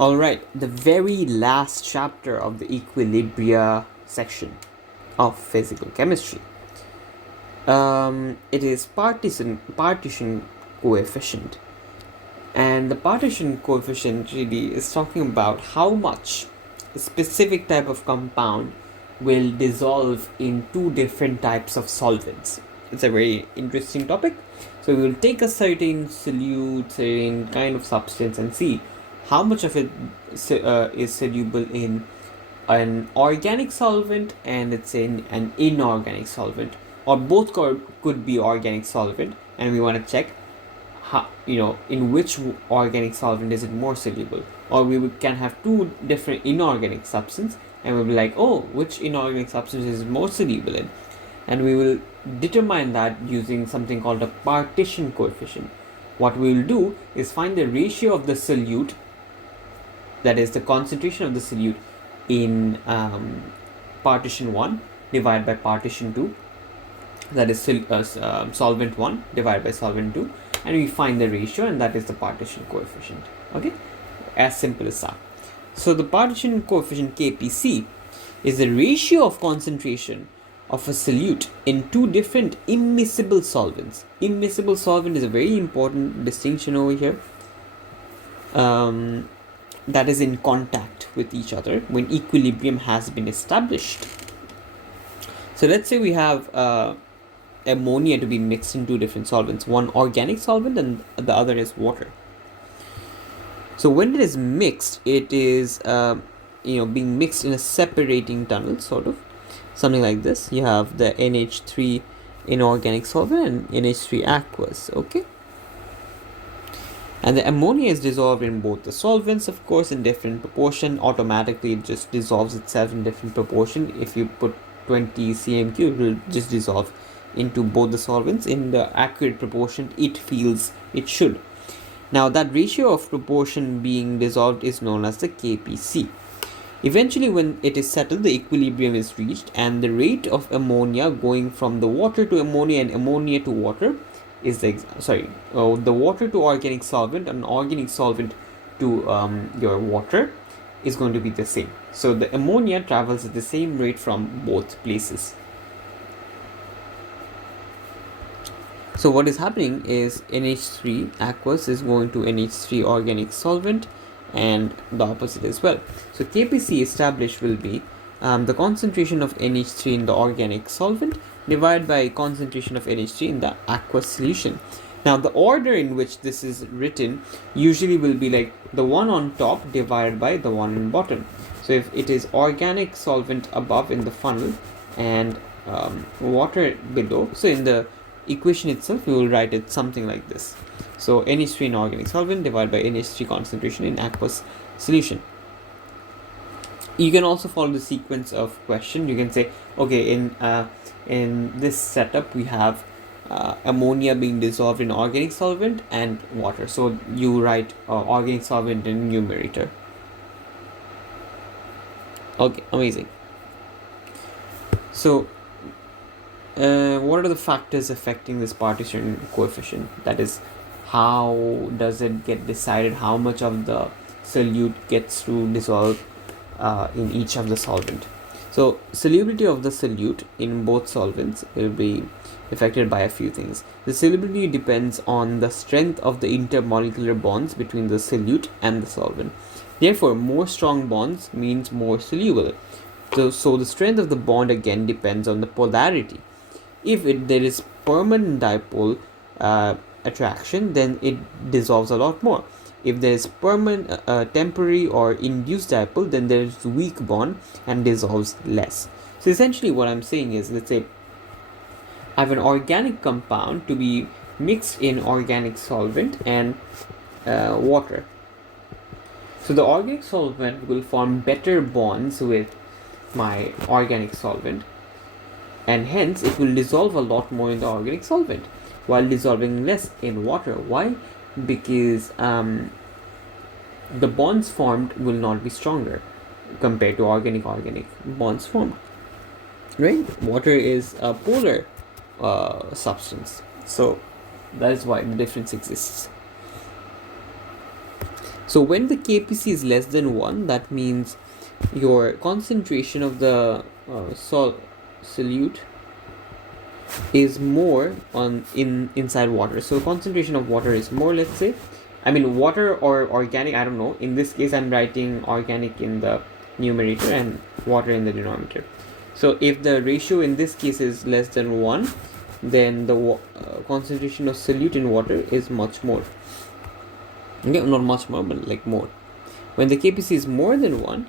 Alright, the very last chapter of the equilibria section of physical chemistry. It is partition coefficient. And the partition coefficient really is talking about how much a specific type of compound will dissolve in two different types of solvents. It's a very interesting topic. So we will take a certain solute, certain kind of substance, and see how much of it is soluble in an organic solvent and it's in an inorganic solvent, or both could be organic solvent, and we want to check how, in which organic solvent is it more soluble. Or we can have two different inorganic substances and we'll be like, oh, which inorganic substance is more soluble in, and we will determine that using something called a partition coefficient. What we will do is find the ratio of the solute, that is the concentration of the solute in partition 1 divided by partition 2, that is solvent 1 divided by solvent 2, and we find the ratio, and that is the partition coefficient. Okay, as simple as that. So the partition coefficient KPC is the ratio of concentration of a solute in two different immiscible solvents. Immiscible solvent is a very important distinction over here. That is in contact with each other when equilibrium has been established. So let's say we have ammonia to be mixed in two different solvents, one organic solvent and the other is water. So when it is mixed, it is being mixed in a separating tunnel, sort of something like this. You have the NH3 inorganic solvent and NH3 aqueous. Okay, and the ammonia is dissolved in both the solvents, of course, in different proportion. Automatically it just dissolves itself in different proportion. If you put 20 cm cube, it will just dissolve into both the solvents in the accurate proportion it feels it should. Now that ratio of proportion being dissolved is known as the KPC. Eventually, when it is settled, the equilibrium is reached, and the rate of ammonia going from the water to ammonia and ammonia to water is the water to organic solvent and organic solvent to your water is going to be the same. So the ammonia travels at the same rate from both places. So what is happening is NH3 aqueous is going to NH3 organic solvent, and the opposite as well. So KPC established will be the concentration of NH3 in the organic solvent divided by concentration of NH3 in the aqueous solution. Now the order in which this is written usually will be like the one on top divided by the one in bottom. So if it is organic solvent above in the funnel and water below, so in the equation itself we will write it something like this. So NH3 in organic solvent divided by NH3 concentration in aqueous solution. You can also follow the sequence of question. You can say, okay, in this setup we have ammonia being dissolved in organic solvent and water. So you write organic solvent in numerator. Okay, amazing. So what are the factors affecting this partition coefficient? That is, how does it get decided how much of the solute gets to dissolve in each of the solvent? So solubility of the solute in both solvents will be affected by a few things. The solubility depends on the strength of the intermolecular bonds between the solute and the solvent. Therefore, more strong bonds means more soluble. So the strength of the bond again depends on the polarity. If there is permanent dipole attraction, then it dissolves a lot more. If there is permanent temporary or induced dipole, then there is weak bond and dissolves less. So essentially what I'm saying is, let's say I have an organic compound to be mixed in organic solvent and water. So the organic solvent will form better bonds with my organic solvent, and hence it will dissolve a lot more in the organic solvent while dissolving less in water. Why? Because the bonds formed will not be stronger compared to organic bonds formed, right? Water is a polar substance, so that is why the difference exists. So when the KPC is less than 1, that means your concentration of the solute is more inside water. So concentration of water is more, let's say. I mean water or organic, I don't know. In this case I'm writing organic in the numerator and water in the denominator. So if the ratio in this case is less than 1, then the concentration of solute in water is much more. Okay, not much more, but like more. When the KPC is more than 1,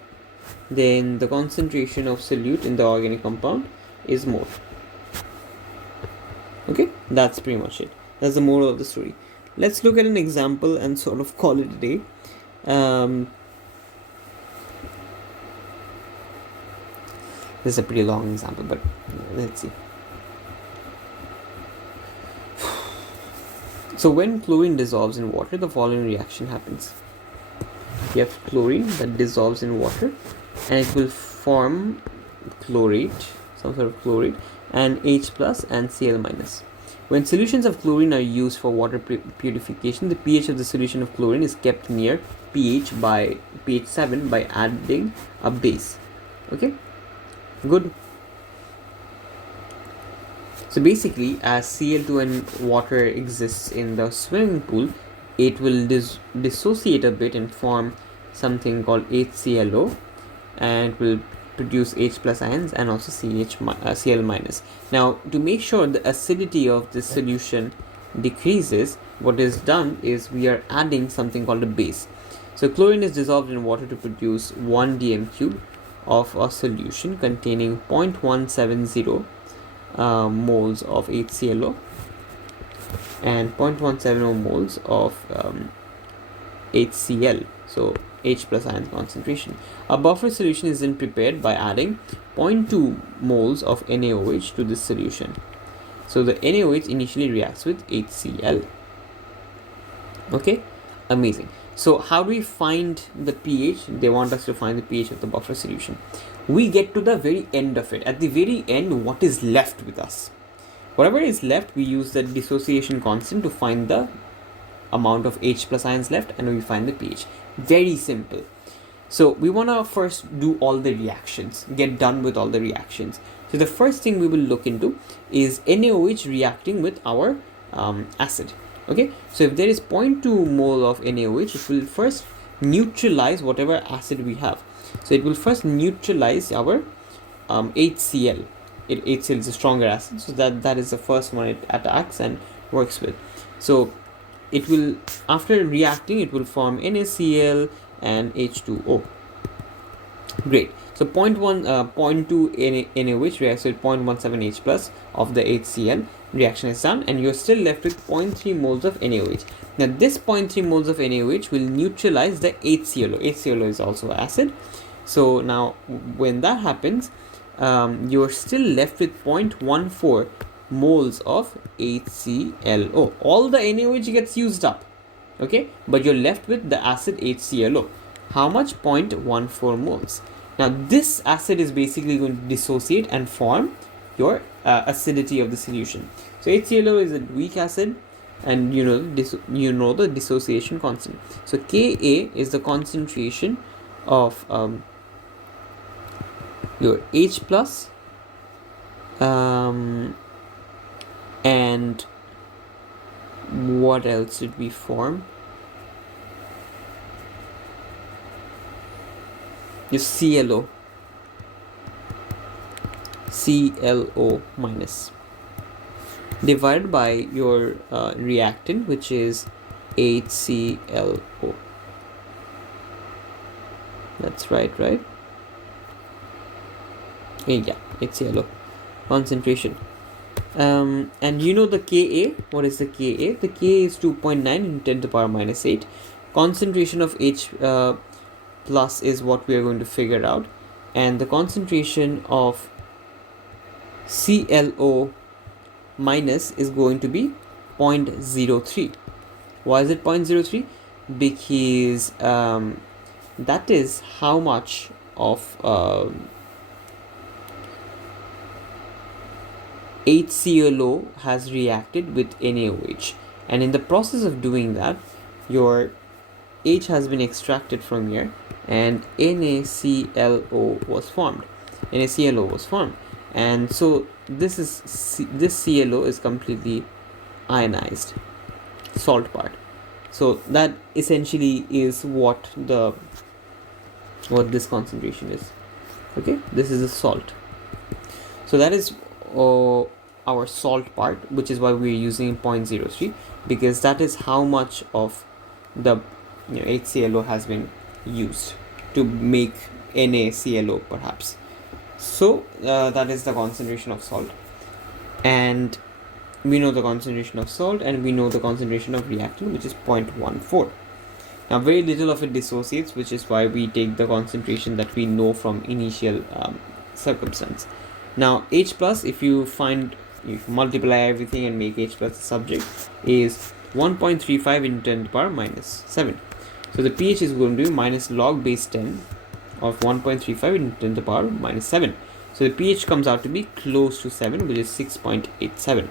then the concentration of solute in the organic compound is more. Okay, that's pretty much it. That's the moral of the story. Let's look at an example and sort of call it a day. This is a pretty long example, but let's see. So when chlorine dissolves in water, the following reaction happens. You have chlorine that dissolves in water and it will form chlorate, some sort of chlorate, and H plus and Cl minus. When solutions of chlorine are used for water purification, the pH of the solution of chlorine is kept near pH 7 by adding a base. Okay, good. So basically, as Cl2 and water exists in the swimming pool, it will dissociate a bit and form something called HClO, and it will produce H plus ions and also Cl minus. Now, to make sure the acidity of this solution decreases, what is done is we are adding something called a base. So chlorine is dissolved in water to produce 1 dm cube of a solution containing 0.170 moles of HClO and 0.170 moles of HCl, so H plus ion concentration. A buffer solution is then prepared by adding 0.2 moles of NaOH to this solution. So the NaOH initially reacts with HCl. Okay, amazing. So how do we find the pH? They want us to find the pH of the buffer solution. We get to the very end of it. At the very end, what is left with us? Whatever is left, we use the dissociation constant to find the amount of H plus ions left, and we find the pH. Very simple. So we want to first do all the reactions, get done with all the reactions. So the first thing we will look into is NaOH reacting with our acid. Okay, so if there is 0.2 mole of NaOH, it will first neutralize whatever acid we have. So it will first neutralize our HCl. HCl is a stronger acid, so that is the first one it attacks and works with. So it will, after reacting, it will form NaCl and H2O. Great. So 0.2 NaOH reacts with 0.17 H plus of the HCl. Reaction is done, and you're still left with 0.3 moles of NaOH. Now this 0.3 moles of NaOH will neutralize the HClO. HClO is also acid. So now when that happens, you're still left with 0.14 moles of HClO. All the NaOH gets used up, okay, but you're left with the acid HClO. How much? 0.14 moles. Now this acid is basically going to dissociate and form your acidity of the solution. So HClO is a weak acid, and you know the dissociation constant. So Ka is the concentration of your H plus and what else did we form? Your ClO minus divided by your reactant, which is HClO. That's right? Yeah, HClO concentration. And you know the Ka. What is the Ka? The Ka is 2.9 in 10 to the power minus 8. Concentration of H plus is what we are going to figure out, and the concentration of ClO minus is going to be 0.03. Why is it 0.03? Because that is how much of HClO has reacted with NaOH, and in the process of doing that, your H has been extracted from here, and NaClO was formed. NaClO was formed, and so this ClO is completely ionized, salt part. So that essentially is what this concentration is. Okay, this is a salt. So that is our salt part, which is why we're using 0.03, because that is how much of the HClO has been used to make NaClO perhaps. So that is the concentration of salt, and we know the concentration of salt and we know the concentration of reactant, which is 0.14. Now very little of it dissociates, which is why we take the concentration that we know from initial circumstance. Now H plus, if you multiply everything and make H plus the subject, is 1.35 into 10 to the power minus 7. So the pH is going to be minus log base 10 of 1.35 into 10 to the power minus 7. So the pH comes out to be close to 7, which is 6.87.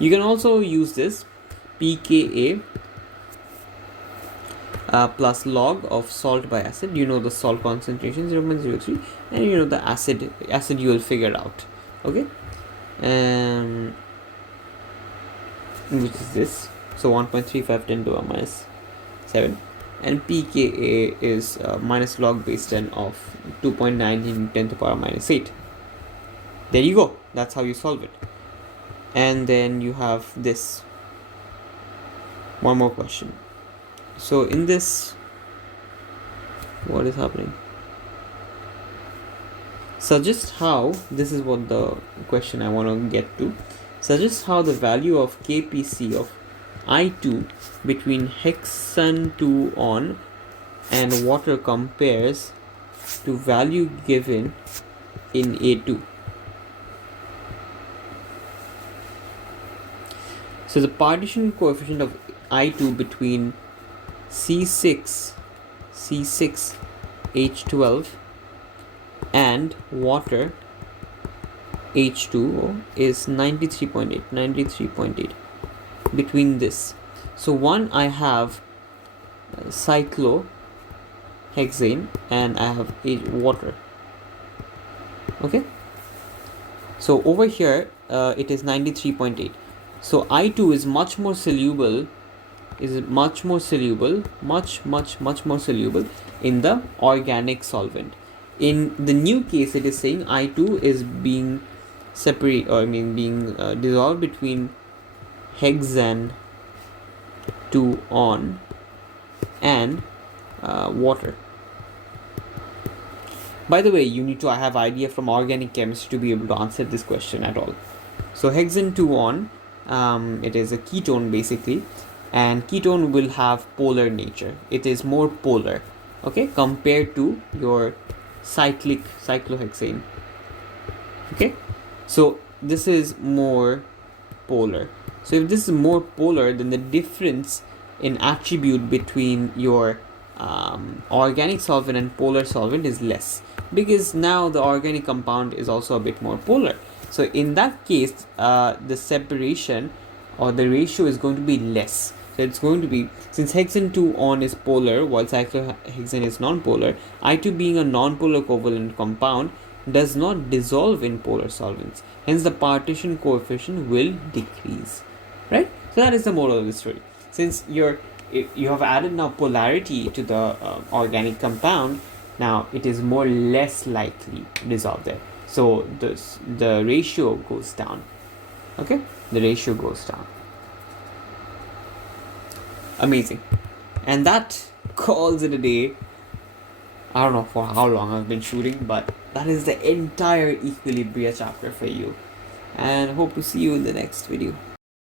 You can also use this pKa plus log of salt by acid. You know the salt concentration 0.03, and you know the acid you will figure out. Okay, which is this. So 1.35 10 to the minus 7, and pKa is minus log base 10 of 2.9 into 10 to the power minus 8. There you go. That's how you solve it. And then you have this. One more question. So in this, what is happening? Suggest how, this is what the question I want to get to. Suggest how the value of Kpc of I2 between hexane 2-on and water compares to value given in A2. So the partition coefficient of I2 between C6H12 and water H2O is 93.8. Between this, so one I have cyclohexane and I have water. Okay, so over here it is 93.8. So I2 is much more soluble much more soluble in the organic solvent. In the new case, it is saying I2 is being dissolved between hexane 2-on and water. By the way, you need to have idea from organic chemistry to be able to answer this question at all. So hexane 2-on, it is a ketone basically, and ketone will have polar nature. It is more polar, okay, compared to your cyclohexane. Okay, so this is more polar. So if this is more polar, then the difference in attribute between your organic solvent and polar solvent is less, because now the organic compound is also a bit more polar. So in that case, the separation or the ratio is going to be less. So it's going to be, since hexane 2-on is polar while cyclohexane is non-polar, I2 being a non-polar covalent compound does not dissolve in polar solvents. Hence the partition coefficient will decrease. Right? So that is the moral of the story. Since you have added now polarity to the organic compound, now it is less likely to dissolve there. So the ratio goes down. Okay? The ratio goes down. Amazing. And that calls it a day. I don't know for how long I've been shooting, but that is the entire equilibria chapter for you. And hope to see you in the next video.